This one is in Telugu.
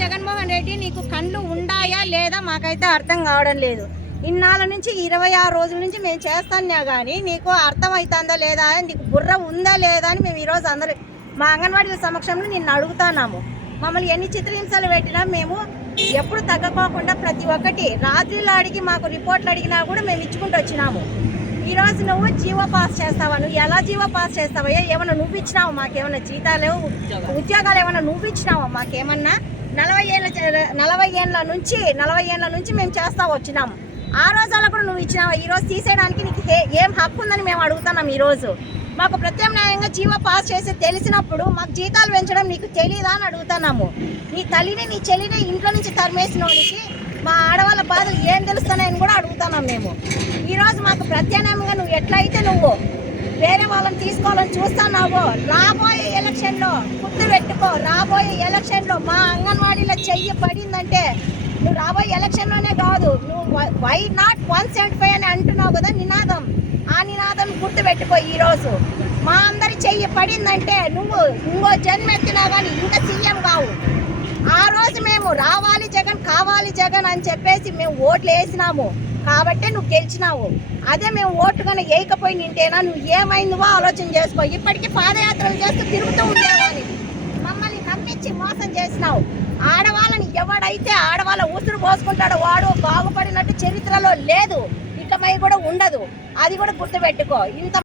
జగన్మోహన్ రెడ్డి నీకు కళ్ళు ఉండాయా లేదా మాకైతే అర్థం కావడం లేదు. ఇన్నాళ్ళ నుంచి ఇరవై ఆరు రోజుల నుంచి మేము చేస్తాన్నా కానీ నీకు అర్థమవుతుందా లేదా? నీకు బుర్ర ఉందా లేదా అని మేము ఈరోజు అందరూ మా అంగన్వాడీల సమక్షంలో నిన్ను అడుగుతున్నాము. మమ్మల్ని ఎన్ని చిత్రహింసలు పెట్టినా మేము ఎప్పుడు తగ్గకోకుండా ప్రతి ఒక్కటి రాత్రిలో అడిగి మాకు రిపోర్ట్లు అడిగినా కూడా మేము ఇచ్చుకుంటూ వచ్చినాము. ఈ రోజు నువ్వు జీవో పాస్ చేస్తావా? నువ్వు ఎలా జీవో పాస్ చేస్తావయ్యా? ఏమన్నా నువ్వు ఇచ్చినావు? మాకేమన్నా జీతాలు ఉద్యోగాలు ఏమన్నా నువ్వు ఇచ్చినావా? మాకేమన్నా నలభై ఏళ్ళ నలభై ఏళ్ళ నుంచి నలభై ఏళ్ళ నుంచి మేము చేస్తా వచ్చినాము ఆ రోజుల్లో కూడా నువ్వు ఇచ్చినావు? ఈరోజు తీసేయడానికి నీకు ఏం హక్కు ఉందని మేము అడుగుతున్నాం ఈరోజు మాకు ప్రత్యామ్నాయంగా జీవో పాస్ చేసి తెలిసినప్పుడు మాకు జీతాలు పెంచడం నీకు తెలియదా అని అడుగుతున్నాము. నీ తల్లిని నీ చెల్లిని ఇంట్లో నుంచి తరిమేసినోడికి మా ఆడవాళ్ళ బాధలు ఏం తెలుస్తున్నాయని కూడా అడుగుతున్నాం మేము. ఈరోజు మాకు ప్రత్యామ్నాయంగా నువ్వు ఎట్లయితే నువ్వు వేరే వాళ్ళని తీసుకోవాలని చూస్తున్నావో రాబోయే ఎలక్షన్లో గుర్తు పెట్టుకో రాబోయే ఎలక్షన్లో మా అంగన్వాడీలో చెయ్యి పడిందంటే నువ్వు రాబోయే ఎలక్షన్లోనే కాదు నువ్వు why not one seventy five అని అంటున్నావు కదా నినాదం. ఆ నినాదం గుర్తు పెట్టుకో ఈరోజు. మా అందరి చెయ్యి పడిందంటే నువ్వు ఇంకో జన్మెత్తినా కానీ ఇంకా సీఎం కావు. ఆ రోజు మేము రావాలి జగన్ కావాలి జగన్ అని చెప్పేసి మేము ఓట్లు వేసినాము. కాబట్టే నువ్వు గెలిచినావు. అదే మేము ఓటు కన్నా వేయకపోయి నింటేనా? నువ్వు ఏమైందివో ఆలోచన చేసుకో. ఇప్పటికీ పాదయాత్రలు చేస్తూ తిరుగుతూ ఎవడైతే ఆడవాళ్ళ ఊసురు పోసుకుంటాడో. వాడు బాగుపడినట్టు చరిత్రలో లేదు. ఇకమై కూడా ఉండదు. అది కూడా గుర్తుపెట్టుకో. ఇంత